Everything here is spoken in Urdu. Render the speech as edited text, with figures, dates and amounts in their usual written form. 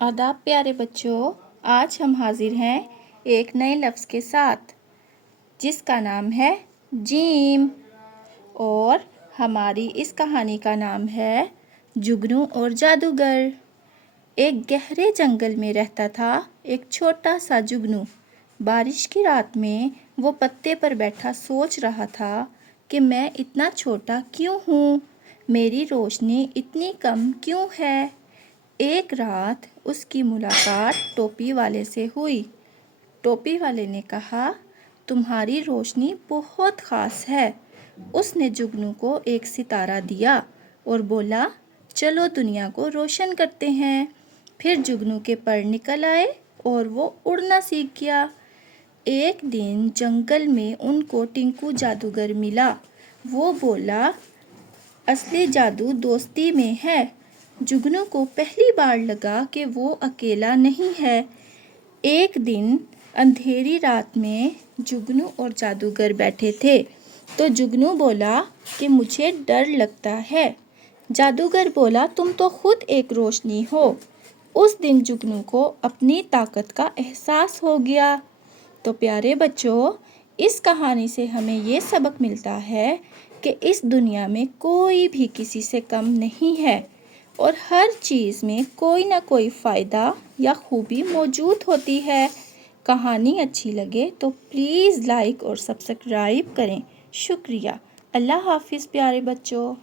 آداب پیارے بچوں، آج ہم حاضر ہیں ایک نئے لفظ کے ساتھ جس کا نام ہے جیم، اور ہماری اس کہانی کا نام ہے جگنو اور جادوگر۔ ایک گہرے جنگل میں رہتا تھا ایک چھوٹا سا جگنو۔ بارش کی رات میں وہ پتے پر بیٹھا سوچ رہا تھا کہ میں اتنا چھوٹا کیوں ہوں، میری روشنی اتنی کم کیوں ہے۔ ایک رات اس کی ملاقات ٹوپی والے سے ہوئی۔ ٹوپی والے نے کہا، تمہاری روشنی بہت خاص ہے۔ اس نے جگنو کو ایک ستارہ دیا اور بولا، چلو دنیا کو روشن کرتے ہیں۔ پھر جگنو کے پر نکل آئے اور وہ اڑنا سیکھ گیا۔ ایک دن جنگل میں ان کو ٹنکو جادوگر ملا۔ وہ بولا، اصلی جادو دوستی میں ہے۔ جگنو کو پہلی بار لگا کہ وہ اکیلا نہیں ہے۔ ایک دن اندھیری رات میں جگنو اور جادوگر بیٹھے تھے تو جگنو بولا کہ مجھے ڈر لگتا ہے۔ جادوگر بولا، تم تو خود ایک روشنی ہو۔ اس دن جگنو کو اپنی طاقت کا احساس ہو گیا۔ تو پیارے بچوں، اس کہانی سے ہمیں یہ سبق ملتا ہے کہ اس دنیا میں کوئی بھی کسی سے کم نہیں ہے اور ہر چیز میں کوئی نہ کوئی فائدہ یا خوبی موجود ہوتی ہے۔ کہانی اچھی لگے تو پلیز لائک اور سبسکرائب کریں۔ شکریہ۔ اللہ حافظ پیارے بچوں۔